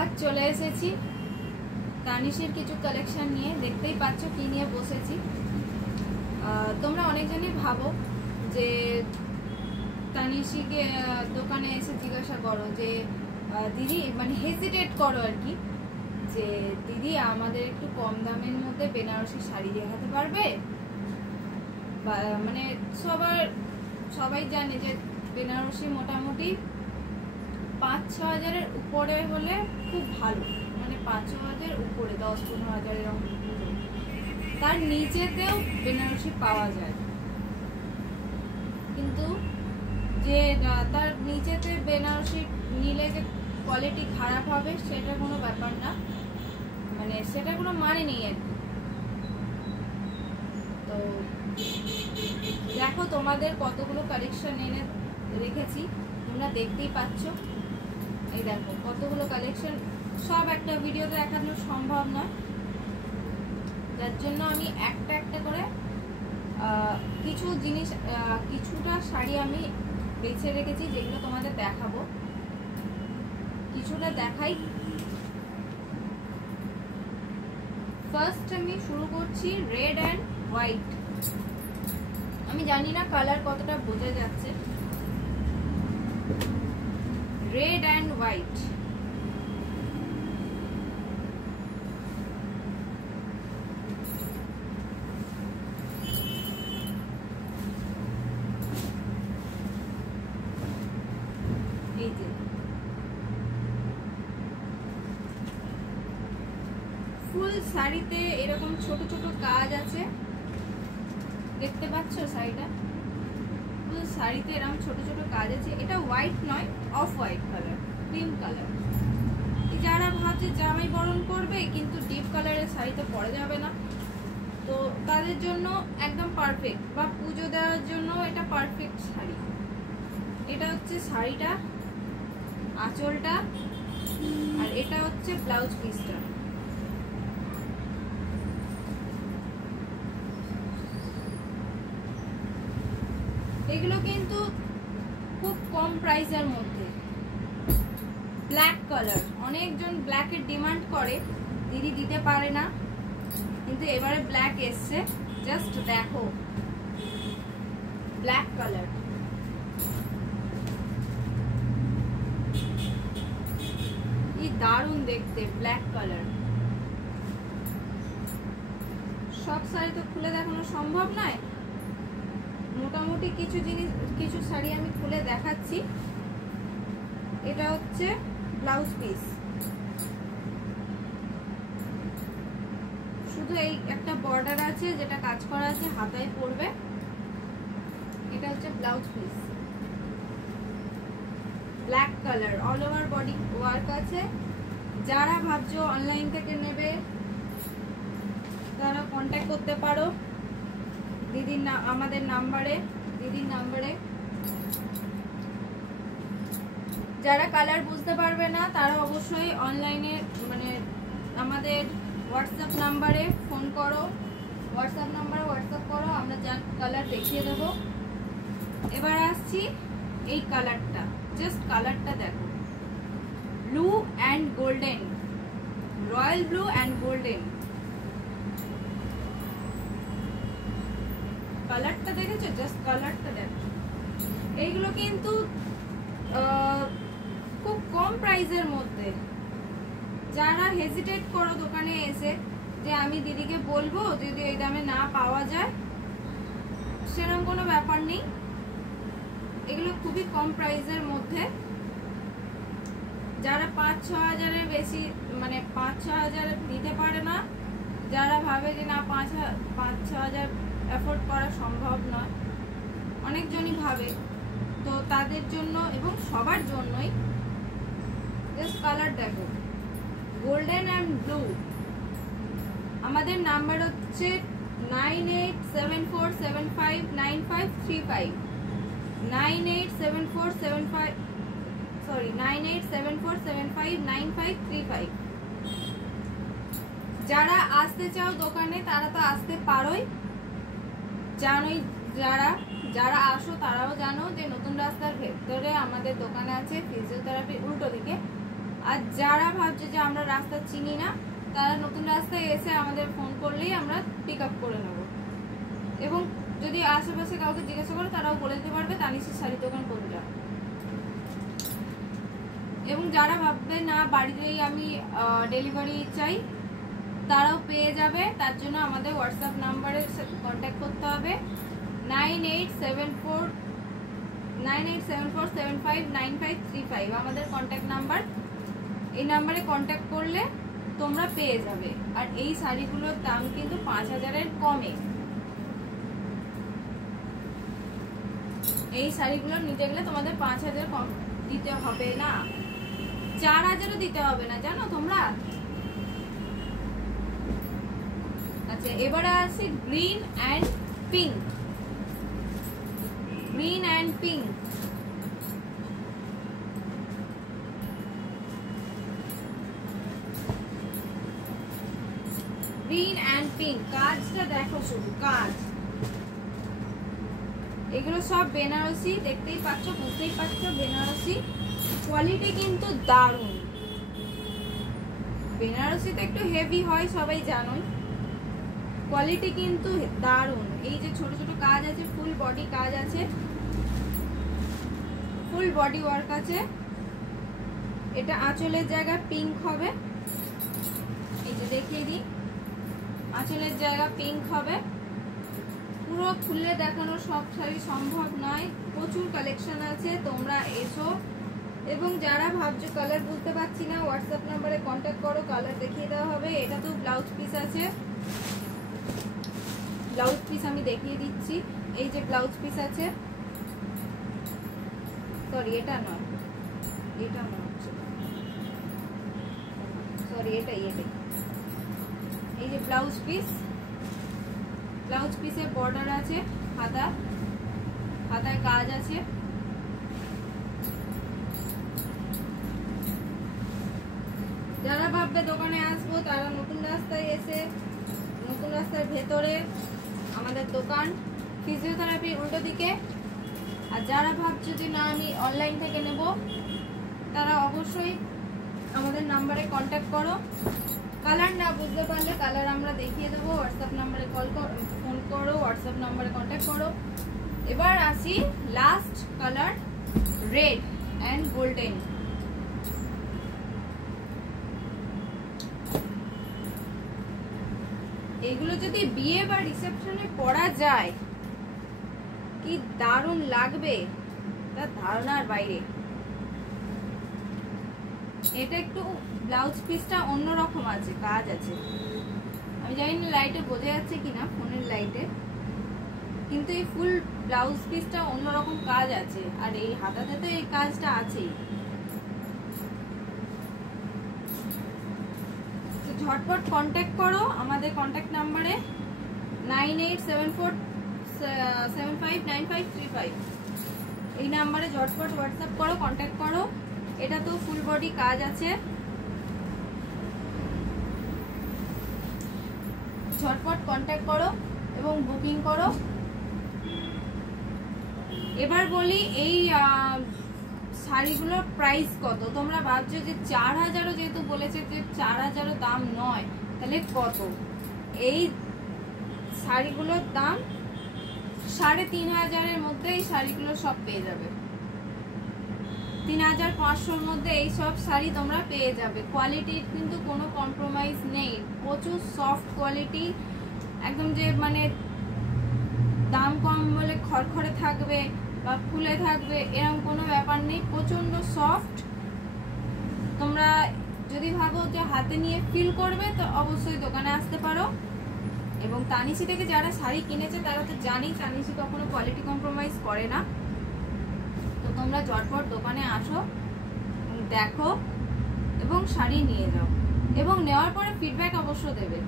আবার চলে এসেছি তানিশের কিছু কালেকশন নিয়ে। দেখতেই পাচ্ছ কি নিয়ে বসেছি। তোমরা অনেকজনই ভাবো যে তানিশকে দোকানে এসে জিজ্ঞাসা করো যে দিদি, মানে হেজিটেট করো আর কি, যে দিদি আমাদের একটু কম দামের মধ্যে বেনারসি শাড়ি দেখাতে পারবে? মানে সবাই জানে যে বেনারসি মোটামুটি 5-6 হাজারের উপরে হলে খুব ভালো, মানে 5-6 হাজার উপরে, 10-15 হাজার এরকম। তার নিচেতেও বেনারসি পাওয়া যায়, কিন্তু যে তার নিচেতে বেনারসি নিলে যে কোয়ালিটি খারাপ হবে সেটা কোনো ব্যাপার না, মানে সেটা কোনো মানে নেই আর কি। তো দেখো তোমাদের কতগুলো কালেকশন এনে রেখেছি, তোমরা দেখতেই পাচ্ছ। এই দেখো কতগুলো কালেকশন, সব একটা ভিডিওতে দেখানো সম্ভব নয়, যার জন্য আমি একটা একটা করে কিছু জিনিস, কিছুটা শাড়ি আমি বেছে রেখেছি যেগুলো তোমাদের দেখাবো। কিছুটা দেখাই। ফার্স্ট আমি শুরু করছি রেড অ্যান্ড হোয়াইট। আমি জানি না কালার কতটা বোঝা যাচ্ছে। রেড অ্যান্ড হোয়াইট, এই যে ফুল শাড়িতে এরকম ছোট ছোট কাজ আছে, দেখতে পাচ্ছ শাড়িটা? ফুল শাড়িতে এরকম ছোট ছোট কাজ আছে। এটা হোয়াইট নয়, off white colour, cream colour. যারা ভাবছে জামাই বরণ করবে কিন্তু ডিপ কালারের শাড়িতে পরা যাবে না, তো তাদের জন্য একদম পারফেক্ট, বা পুজো দেওয়ার জন্য এটা পারফেক্ট শাড়ি। এটা হচ্ছে শাড়িটা, আঁচলটা, আর এটা হচ্ছে ব্লাউজ পিসটা। এগুলো কিন্তু খুব কম প্রাইসের মধ্যে। ব্ল্যাক কালার, অনেকজন ব্ল্যাকের ডিমান্ড করে, দিদি দিতে পারে না, কিন্তু এবারে ব্ল্যাক এসছে। জাস্ট দেখো ব্ল্যাক কালার, কি দারুণ দেখতে ব্ল্যাক কালার। সব শাড়ি তো খুলে দেখানো সম্ভব নয়, মোটামুটি কিছু শাড়ি আমি খুলে দেখাচ্ছি। এটা হচ্ছে ব্লাউজ পিস, শুধু এই একটা বর্ডার আছে যেটা কাজ করা আছে, হাতায় পড়বে। এটা হচ্ছে blouse piece, black colour, all over body work আছে। যারা ভাবছো অনলাইন থেকে নেবে তারা কন্ট্যাক্ট করতে পারো দিদির আমাদের নাম্বারে, দিদির নাম্বারে। যারা কালার বুঝতে পারবে না তারা অবশ্যই অনলাইনে, মানে আমাদের হোয়াটসঅ্যাপ নাম্বারে ফোন করো, হোয়াটসঅ্যাপ নাম্বারে হোয়াটসঅ্যাপ করো, আমরা যার কালার দেখিয়ে দেবো। এবার আসছি এই কালারটা, জাস্ট কালারটা দেখো, blue and golden, royal blue and golden কালারটা দেখেছো? জাস্ট কালারটা দেখো। এইগুলো কিন্তু খুব কম প্রাইসের মধ্যে। যারা হেজিটেট করো দোকানে এসে যে আমি দিদিকে বলবো যদি এই দামে না পাওয়া যায়, সেরকম কোনো ব্যাপার নেই। এগুলো খুবই কম প্রাইসের মধ্যে। যারা 5-6 হাজারের বেশি, মানে 5-6 হাজার দিতে পারে না, যারা ভাবে যে না 5-6 হাজার অ্যাফোর্ড করা সম্ভব নয়, অনেকজনই ভাবে, তো তাদের জন্য এবং সবার জন্যই জাস্ট কালার দেখো, গোল্ডেন অ্যান্ড ব্লু। আমাদের নাম্বার হচ্ছে 9874759535, 9874759535। যারা আসতে চাও দোকানে তারা তো আসতে পারোই, জানোই। যারা আসো তারাও জানো যে নতুন রাস্তার ভেতরে আমাদের দোকানে আছে ফিজিওথেরাপি উল্টো দিকে। আর যারা ভাবছে যে আমরা রাস্তা চিনি না, তারা নতুন রাস্তায় এসে আমাদের ফোন করলেই আমরা পিক আপ করে নেব। এবং যদি আশেপাশে কাউকে জিজ্ঞাসা করে তারাও বলে দিতে পারবে তানিশির শাড়ির দোকান কোনটা। এবং যারা ভাববে না বাড়িতেই আমি ডেলিভারি চাই, তারাও পেয়ে যাবে। তার জন্য আমাদের হোয়াটসঅ্যাপ নাম্বারে কন্ট্যাক্ট করতে হবে 9874759535 আমাদের কন্ট্যাক্ট নাম্বার। এই নাম্বারে কন্ট্যাক্ট করলে তোমরা পেয়ে যাবে। আর এই শাড়িগুলোর দাম কিন্তু 5000-এর কমে। এই শাড়িগুলো নিতে গেলে তোমাদের 5000 কম দিতে হবে না, 4000ও দিতে হবে না, জানো তোমরা। আচ্ছা, এবারে আসি green and pink. Green and pink, green and pink. কাজটা দেখো, শুধু কাজ। এগুলো সব বেনারসি, দেখতেই পাচ্ছ, বুঝতেই পারছো বেনারসি। কোয়ালিটি কিন্তু দারুণ। বেনারসি তো একটু হেভি হয়, সবাই জানোই। কোয়ালিটি কিন্তু দারুণ। এই যে ছোট ছোট কাজ আছে, ফুল বডি কাজ আছে, ফুল বডি ওয়ার্ক আছে। এটা আঁচলের জায়গায় পিঙ্ক হবে, এই যে দেখিয়ে দিই, আঁচলের জায়গা পিঙ্ক হবে। পুরো খুলে দেখানো সব শাড়ি সম্ভব নয়, প্রচুর কালেকশন আছে, তোমরা এসো। এবং যারা ভাবছো কালার বুঝতে পারছি না, হোয়াটসঅ্যাপ নাম্বারে কন্ট্যাক্ট করো, কালার দেখিয়ে দেওয়া হবে। এটা তো ব্লাউজ পিস আছে, ব্লাউজ পিস আমি দেখিয়ে দিচ্ছি। এই যে ব্লাউজ পিস আছে, সরি এটা নয়, এটা মনে হচ্ছে, সরি এটাই। এই যে ব্লাউজ পিস, ব্লাউজ পিসের বর্ডার আছে, হাতায় কাজ আছে। যারা ভাববে দোকানে আসবো, তারা নতুন রাস্তায় এসে, নতুন রাস্তার ভেতরে আমাদের দোকান, ফিজিওথেরাপি উল্টো দিকে। আর যারা ভাবছো যে না আমি অনলাইন থেকে নেব, তারা অবশ্যই আমাদের নাম্বারে কন্ট্যাক্ট করো। কালার না বুঝতে পারলে কালার আমরা দেখিয়ে দেবো, হোয়াটসঅ্যাপ নাম্বারে ফোন করো, হোয়াটসঅ্যাপ নাম্বারে কন্ট্যাক্ট করো। এবার আসি last colour, red and golden. এগুলো যদি বিয়ে বা রিসেপশনে পরা যায়, কি দারুণ লাগবে, তার ধারণার বাইরে। এটা একটু ব্লাউজ পিসটা অন্যরকম আছে, কাজ আছে। আমি জানি না লাইটে বোঝা যাচ্ছে কিনা, ফোনের লাইটে, কিন্তু এই ফুল ব্লাউজ পিসটা অন্যরকম কাজ আছে। আর এই হাতাতে তো এই কাজটা আছেই। ঝটপট কন্ট্যাক্ট করো আমাদের কন্ট্যাক্ট নাম্বারে 9874759535। এই নাম্বারে ঝটপট হোয়াটসঅ্যাপ করো, কন্ট্যাক্ট করো। এটা তো ফুল বডি কাজ আছে, ঝটপট কন্ট্যাক্ট করো এবং বুকিং করো। এবার বলি এই শাড়িগুলোর প্রাইস কত। তোমরা ভাবছো যে 4000ও যেহেতু বলেছে যে 4000ও দাম নয়, তাহলে কত? এই শাড়িগুলোর দাম 3500-এর মধ্যে এই শাড়িগুলো সব পেয়ে যাবে। 3500-র মধ্যে এই সব শাড়ি তোমরা পেয়ে যাবে। কোয়ালিটির কিন্তু কোনো কম্প্রোমাইজ নেই, প্রচুর সফট কোয়ালিটি, একদম যে মানে দাম কম বলে খড়খড়ে থাকবে বা ফুলে থাকবে এরকম কোনো ব্যাপার নেই, প্রচন্ড সফট। তোমরা যদি ভাবো যে হাতে নিয়ে ফিল করবে, তো অবশ্যই দোকানে আসতে পারো। এবং তানিশি থেকে যারা শাড়ি কিনেছে তারা তো জানি তানিশি কখনো কোয়ালিটি কম্প্রোমাইজ করে না। তো তোমরা ঝটপট দোকানে আসো, দেখো এবং শাড়ি নিয়ে যাও, এবং নেওয়ার পরে ফিডব্যাক অবশ্য দেবে।